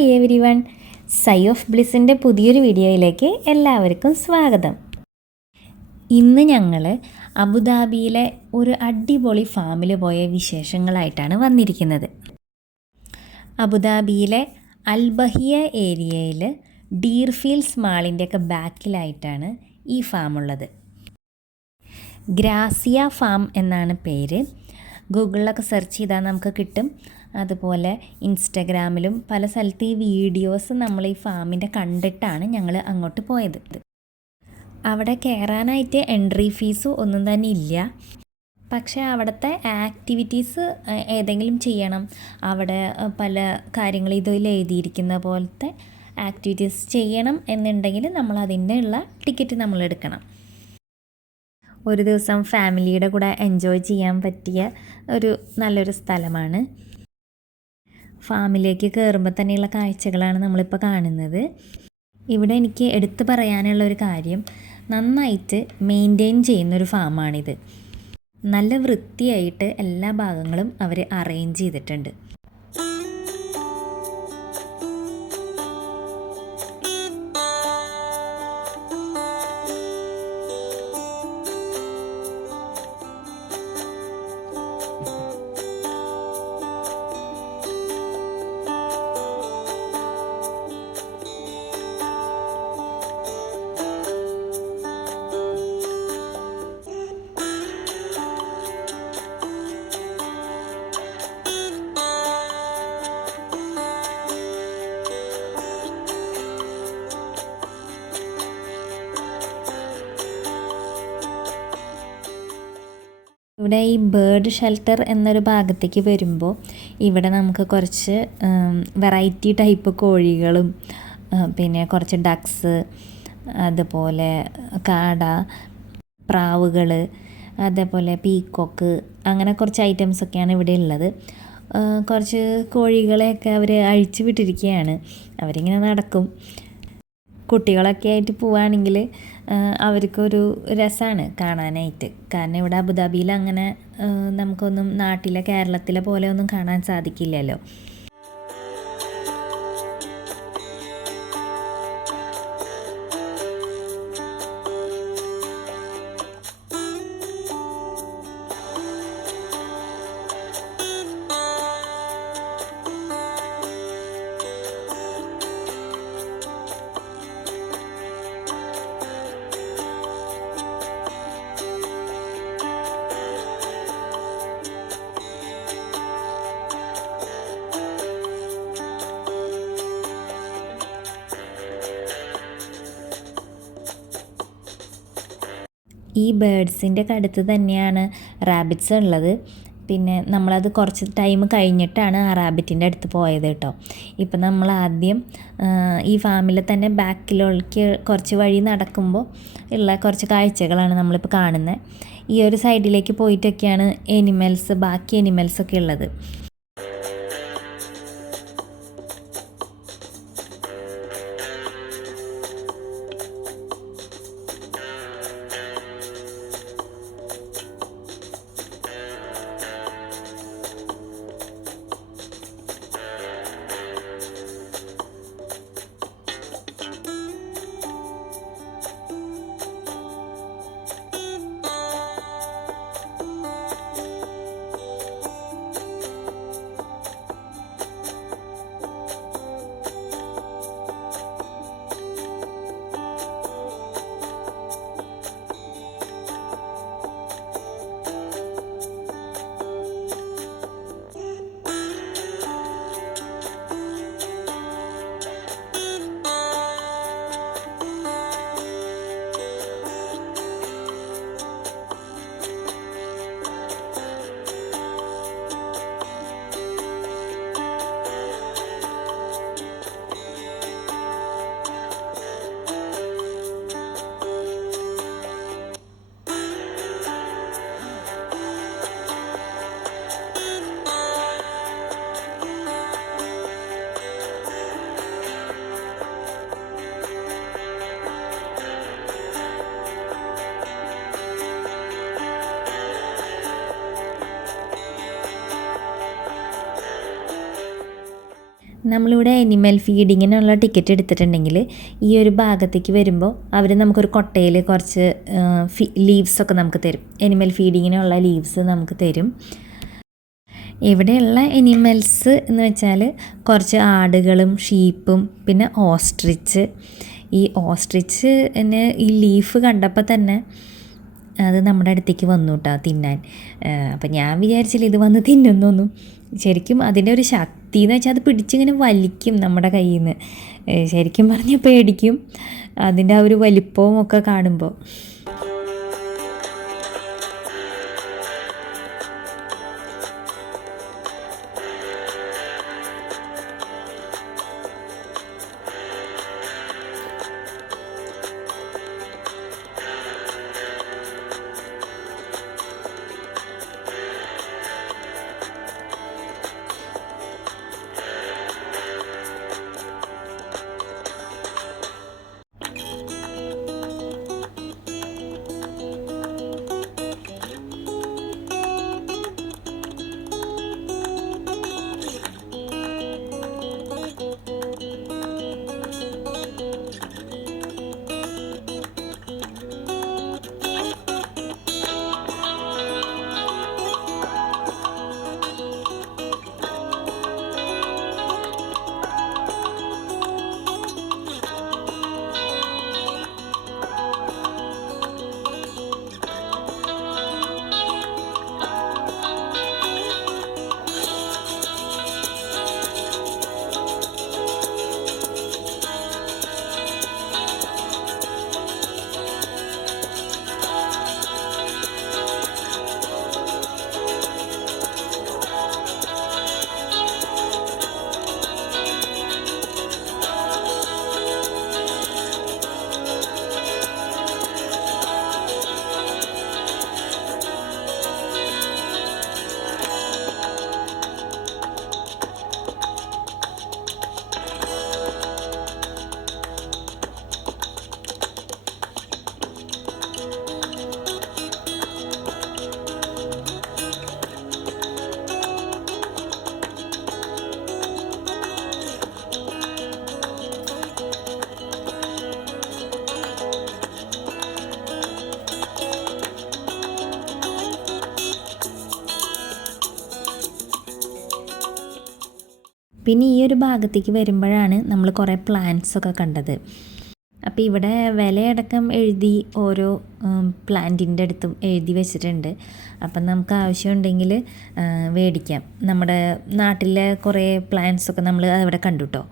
Hi everyone, sigh of ബ്ലിസ്സിൻ്റെ പുതിയൊരു വീഡിയോയിലേക്ക് എല്ലാവർക്കും സ്വാഗതം. ഇന്ന് ഞങ്ങൾ അബുദാബിയിലെ ഒരു അടിപൊളി ഫാമിൽ പോയ വിശേഷങ്ങളായിട്ടാണ് വന്നിരിക്കുന്നത്. അബുദാബിയിലെ അൽബഹിയ ഏരിയയിൽ ഡീർഫീൽഡ്സ് മാളിൻ്റെയൊക്കെ ബാക്കിലായിട്ടാണ് ഈ ഫാമുള്ളത്. ഗ്രാസിയ ഫാം എന്നാണ് പേര്. ഗൂഗിളിലൊക്കെ സെർച്ച് ചെയ്താൽ നമുക്ക് കിട്ടും. അതുപോലെ ഇൻസ്റ്റഗ്രാമിലും പല സ്ഥലത്ത് ഈ വീഡിയോസ് നമ്മൾ ഈ ഫാമിൻ്റെ കണ്ടിട്ടാണ് ഞങ്ങൾ അങ്ങോട്ട് പോയത്. അവിടെ കയറാനായിട്ട് എൻട്രി ഫീസ് ഒന്നും തന്നെ ഇല്ല. പക്ഷേ അവിടുത്തെ ആക്ടിവിറ്റീസ് ഏതെങ്കിലും ചെയ്യണം. അവിടെ പല കാര്യങ്ങൾ ഇതിൽ എഴുതിയിരിക്കുന്ന പോലത്തെ ആക്ടിവിറ്റീസ് ചെയ്യണം എന്നുണ്ടെങ്കിൽ നമ്മൾ അതിൻ്റെ ഉള്ള ടിക്കറ്റ് നമ്മൾ എടുക്കണം. ഒരു ദിവസം ഫാമിലിയുടെ കൂടെ എൻജോയ് ചെയ്യാൻ പറ്റിയ ഒരു നല്ലൊരു സ്ഥലമാണ്. ഫാമിലേക്ക് കയറുമ്പോൾ തന്നെയുള്ള കാഴ്ചകളാണ് നമ്മളിപ്പോൾ കാണുന്നത്. ഇവിടെ എനിക്ക് എടുത്തു പറയാനുള്ള ഒരു കാര്യം, നന്നായിട്ട് മെയിൻറ്റെയിൻ ചെയ്യുന്നൊരു ഫാമാണിത്. നല്ല വൃത്തിയായിട്ട് എല്ലാ ഭാഗങ്ങളും അവർ അറേഞ്ച് ചെയ്തിട്ടുണ്ട്. ഇവിടെ ഈ ബേർഡ് ഷെൽട്ടർ എന്നൊരു ഭാഗത്തേക്ക് വരുമ്പോൾ ഇവിടെ നമുക്ക് കുറച്ച് വെറൈറ്റി ടൈപ്പ് കോഴികളും പിന്നെ കുറച്ച് ഡക്സ്, അതുപോലെ കാട, പ്രാവുകൾ, അതേപോലെ പീക്കോക്ക്, അങ്ങനെ കുറച്ച് ഐറ്റംസൊക്കെയാണ് ഇവിടെ ഉള്ളത്. കുറച്ച് കോഴികളെയൊക്കെ അവർ അഴിച്ചു വിട്ടിരിക്കുകയാണ്. അവരിങ്ങനെ നടക്കും. കുട്ടികളൊക്കെ ആയിട്ട് പോവുകയാണെങ്കിൽ അവർക്കൊരു രസമാണ് കാണാനായിട്ട്. കാരണം ഇവിടെ അബുദാബിയിൽ അങ്ങനെ നമുക്കൊന്നും നാട്ടിലെ കേരളത്തിലെ പോലെ ഒന്നും കാണാൻ സാധിക്കില്ലല്ലോ. ഈ ബേഡ്സിൻ്റെ അടുത്ത് തന്നെയാണ് റാബിറ്റ്സ് ഉള്ളത്. പിന്നെ നമ്മളത് കുറച്ച് ടൈം കഴിഞ്ഞിട്ടാണ് ആ റാബിറ്റിൻ്റെ അടുത്ത് പോയത് കേട്ടോ. ഇപ്പം നമ്മൾ ആദ്യം ഈ ഫാമിൽ തന്നെ ബാക്കിലേക്ക് കുറച്ച് വഴി നടക്കുമ്പോൾ ഉള്ള കുറച്ച് കാഴ്ചകളാണ് നമ്മളിപ്പോൾ കാണുന്നത്. ഈ ഒരു സൈഡിലേക്ക് പോയിട്ടൊക്കെയാണ് ബാക്കി എനിമൽസൊക്കെ ഉള്ളത്. നമ്മളിവിടെ അനിമൽ ഫീഡിങ്ങിനുള്ള ടിക്കറ്റ് എടുത്തിട്ടുണ്ടെങ്കിൽ ഈ ഒരു ഭാഗത്തേക്ക് വരുമ്പോൾ അവർ നമുക്കൊരു കൊട്ടയിൽ കുറച്ച് ലീവ്സൊക്കെ നമുക്ക് തരും. അനിമൽ ഫീഡിങ്ങിനുള്ള ലീവ്സ് നമുക്ക് തരും. ഇവിടെയുള്ള അനിമൽസ് എന്ന് വെച്ചാൽ കുറച്ച് ആടുകളും ഷീപ്പും പിന്നെ ഓസ്ട്രിച്ച്. ഈ ഓസ്ട്രിച്ചിന് ഈ ലീഫ് കണ്ടപ്പോൾ തന്നെ അത് നമ്മുടെ അടുത്തേക്ക് വന്നു കേട്ടോ തിന്നാൻ. അപ്പം ഞാൻ വിചാരിച്ചില്ല ഇത് വന്ന് തിന്നുന്നൊന്നും. ശരിക്കും അതിൻ്റെ ഒരു ശക്തി എന്ന് വെച്ചാൽ അത് പിടിച്ചിങ്ങനെ വലിക്കും നമ്മുടെ കയ്യിൽ നിന്ന്. ശരിക്കും പറഞ്ഞാൽ പേടിക്കും അതിൻ്റെ ആ ഒരു വലിപ്പവും ഒക്കെ കാണുമ്പോൾ. പിന്നെ ഈ ഒരു ഭാഗത്തേക്ക് വരുമ്പോഴാണ് നമ്മൾ കുറേ പ്ലാന്റ്സൊക്കെ കണ്ടത്. അപ്പോൾ ഇവിടെ വിലയടക്കം എഴുതി ഓരോ പ്ലാന്റിൻ്റെ അടുത്തും എഴുതി വെച്ചിട്ടുണ്ട്. അപ്പം നമുക്ക് ആവശ്യമുണ്ടെങ്കിൽ മേടിക്കാം. നമ്മുടെ നാട്ടിലെ കുറേ പ്ലാന്റ്സൊക്കെ നമ്മൾ അവിടെ കണ്ടു കേട്ടോ.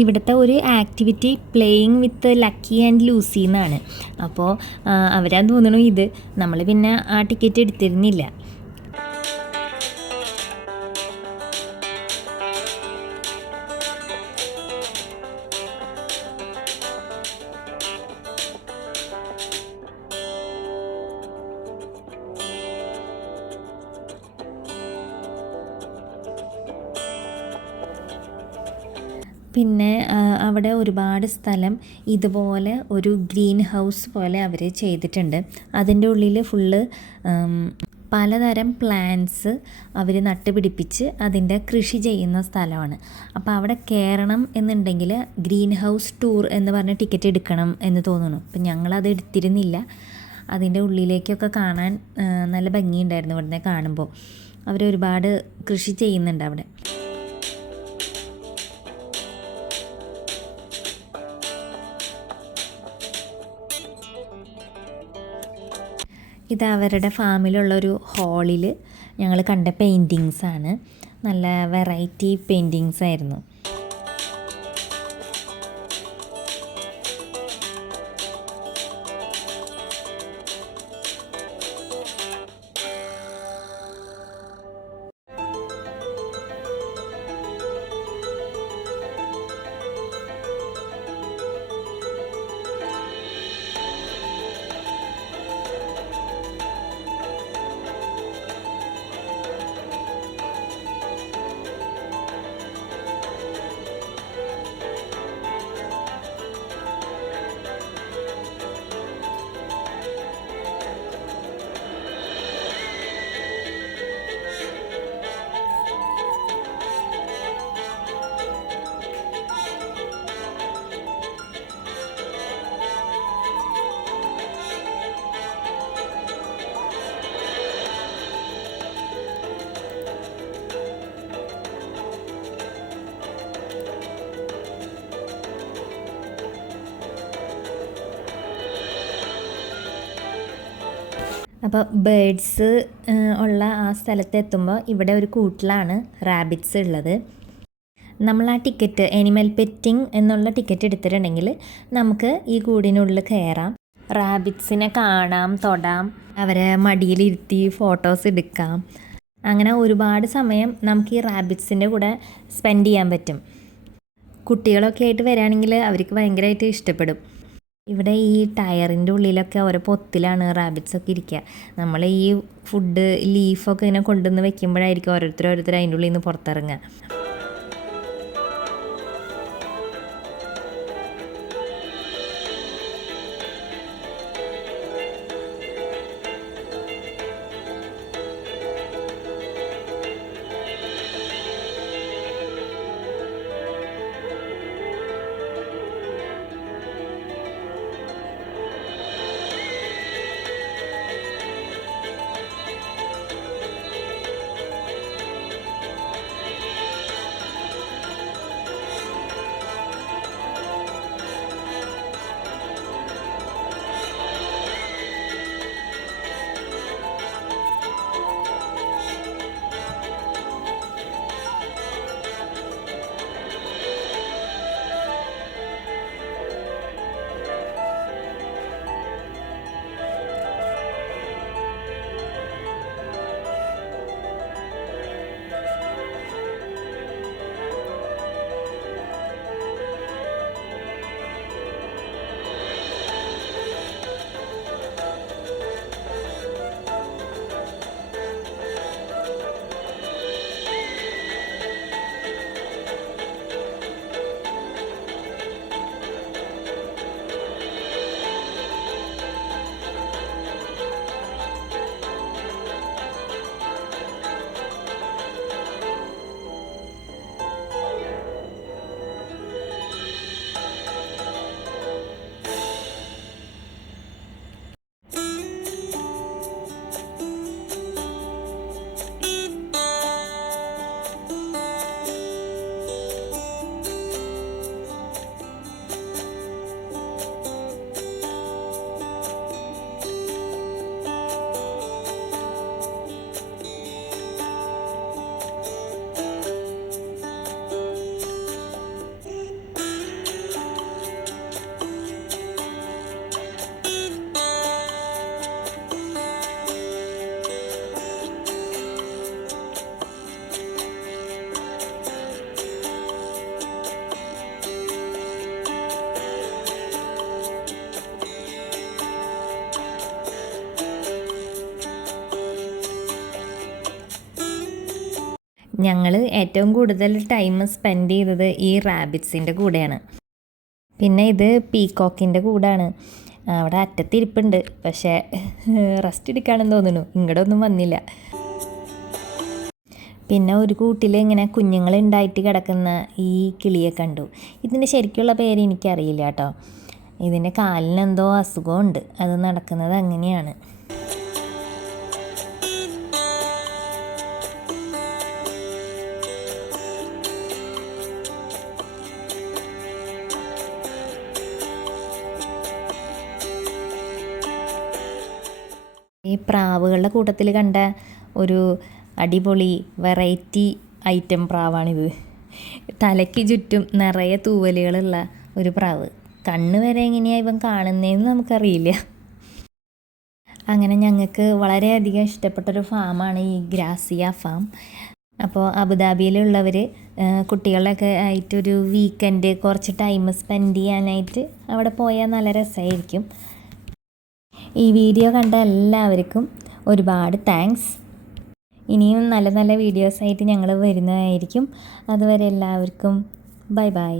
ഇവിടുത്തെ ഒരു activity playing with lucky and Lucy എന്നാണ്. അപ്പോൾ അവരാന്ന് തോന്നുന്നു ഇത്. നമ്മൾ പിന്നെ ആ ടിക്കറ്റ് എടുത്തിരുന്നില്ല. പിന്നെ അവിടെ ഒരുപാട് സ്ഥലം ഇതുപോലെ ഒരു ഗ്രീൻ ഹൗസ് പോലെ അവർ ചെയ്തിട്ടുണ്ട്. അതിൻ്റെ ഉള്ളിൽ ഫുള്ള് പലതരം പ്ലാന്റ്സ് അവർ നട്ടുപിടിപ്പിച്ച് അതിൻ്റെ കൃഷി ചെയ്യുന്ന സ്ഥലമാണ്. അപ്പോൾ അവിടെ കയറണം എന്നുണ്ടെങ്കിൽ ഗ്രീൻ ഹൗസ് ടൂർ എന്ന് പറഞ്ഞ് ടിക്കറ്റ് എടുക്കണം എന്ന് തോന്നുന്നു. അപ്പം ഞങ്ങളത് എടുത്തിരുന്നില്ല. അതിൻ്റെ ഉള്ളിലേക്കൊക്കെ കാണാൻ നല്ല ഭംഗിയുണ്ടായിരുന്നു. ഇവിടുന്ന് കാണുമ്പോൾ അവരൊരുപാട് കൃഷി ചെയ്യുന്നുണ്ട് അവിടെ. ഇത് അവരുടെ ഫാമിലുള്ളൊരു ഹാളിൽ ഞങ്ങൾ കണ്ട പെയിൻറ്റിങ്സാണ്. നല്ല വെറൈറ്റി പെയിൻറ്റിങ്സ് ആയിരുന്നു. അപ്പോൾ ബേഡ്സ് ഉള്ള ആ സ്ഥലത്ത് എത്തുമ്പോൾ ഇവിടെ ഒരു കൂട്ടിലാണ് റാബിറ്റ്സ് ഉള്ളത്. നമ്മൾ ആ ടിക്കറ്റ് ആനിമൽ പെറ്റിംഗ് എന്നുള്ള ടിക്കറ്റ് എടുത്തിട്ടുണ്ടെങ്കിൽ നമുക്ക് ഈ കൂടിനുള്ളിൽ കയറാം, റാബിറ്റ്സിനെ കാണാം, തൊടാം, അവരെ മടിയിലിരുത്തി ഫോട്ടോസ് എടുക്കാം. അങ്ങനെ ഒരുപാട് സമയം നമുക്ക് ഈ റാബിറ്റ്സിൻ്റെ കൂടെ സ്പെൻഡ് ചെയ്യാൻ പറ്റും. കുട്ടികളൊക്കെ ആയിട്ട് വരികയാണെങ്കിൽ അവർക്ക് ഭയങ്കരമായിട്ട് ഇഷ്ടപ്പെടും. ഇവിടെ ഈ ടയറിൻ്റെ ഉള്ളിലൊക്കെ ഓരോ പൊത്തിലാണ് റാബിറ്റ്സൊക്കെ ഇരിക്കുക. നമ്മൾ ഈ ഫുഡ് ലീഫൊക്കെ ഇങ്ങനെ കൊണ്ടുവന്ന് വെക്കുമ്പോഴായിരിക്കും ഓരോരുത്തർ അതിൻ്റെ ഉള്ളിൽ നിന്ന് പുറത്തിറങ്ങുക. ഞങ്ങൾ ഏറ്റവും കൂടുതൽ ടൈം സ്പെൻഡ് ചെയ്തത് ഈ റാബിറ്റ്സിൻ്റെ കൂടെയാണ്. പിന്നെ ഇത് പീക്കോക്കിൻ്റെ കൂടാണ്. അവിടെ അറ്റത്തിരിപ്പുണ്ട്, പക്ഷേ റെസ്റ്റ് എടുക്കാണെന്ന് തോന്നുന്നു, ഇങ്ങോട്ട് ഒന്നും വന്നില്ല. പിന്നെ ഒരു കൂട്ടിൽ ഇങ്ങനെ കുഞ്ഞുങ്ങൾ ഉണ്ടായിട്ട് കിടക്കുന്ന ഈ കിളിയെ കണ്ടു. ഇതിൻ്റെ ശരിക്കുള്ള പേര് എനിക്കറിയില്ല കേട്ടോ. ഇതിൻ്റെ കാലിനെന്തോ അസുഖമുണ്ട്, അത് നടക്കുന്നത് അങ്ങനെയാണ്. ഈ പ്രാവുകളുടെ കൂട്ടത്തിൽ കണ്ട ഒരു അടിപൊളി വെറൈറ്റി ഐറ്റം പ്രാവാണിത്. തലയ്ക്ക് ചുറ്റും നിറയെ തൂവലുകളുള്ള ഒരു പ്രാവ്. കണ്ണ് വരെ എങ്ങനെയാണ് ഇവൻ കാണുന്നതെന്ന് നമുക്കറിയില്ല. അങ്ങനെ ഞങ്ങൾക്ക് വളരെയധികം ഇഷ്ടപ്പെട്ടൊരു ഫാമാണ് ഈ ഗ്രാസിയ ഫാം. അപ്പോൾ അബുദാബിയിലുള്ളവർ കുട്ടികളൊക്കെ ആയിട്ടൊരു വീക്കെൻഡ് കുറച്ച് ടൈം സ്പെൻഡ് ചെയ്യാനായിട്ട് അവിടെ പോയാൽ നല്ല രസമായിരിക്കും. ഈ വീഡിയോ കണ്ട എല്ലാവർക്കും ഒരുപാട് താങ്ക്സ്. ഇനിയും നല്ല നല്ല വീഡിയോസായിട്ട് ഞങ്ങൾ വരുന്നതായിരിക്കും. അതുവരെ എല്ലാവർക്കും ബൈ ബൈ.